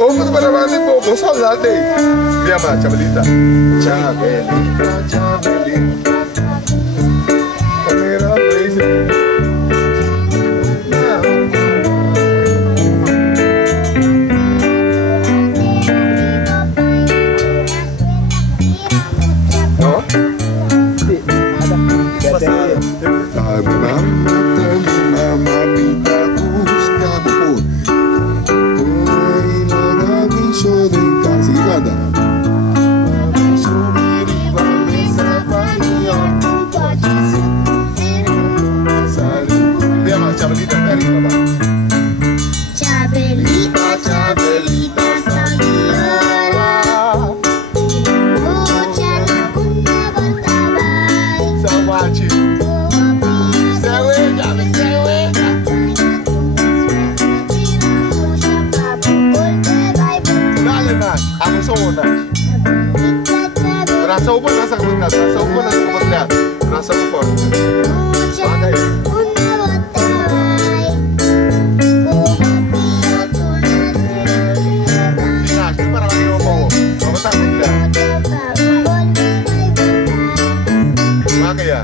Oh, mas para ni po, saudade. Via ma, Chabelita. Chabelita, Chabelita. Camera, please. No? Mamita busca por de casa y banda. Chabelita, papá. Chabelita, Chabelita, Rasa upah nasa kementerian, rasa upah nasa kementerian, rasa upah. Pakai. Dinas, ini para lagi ngomong, ngomong tak kementerian. Pakai ya.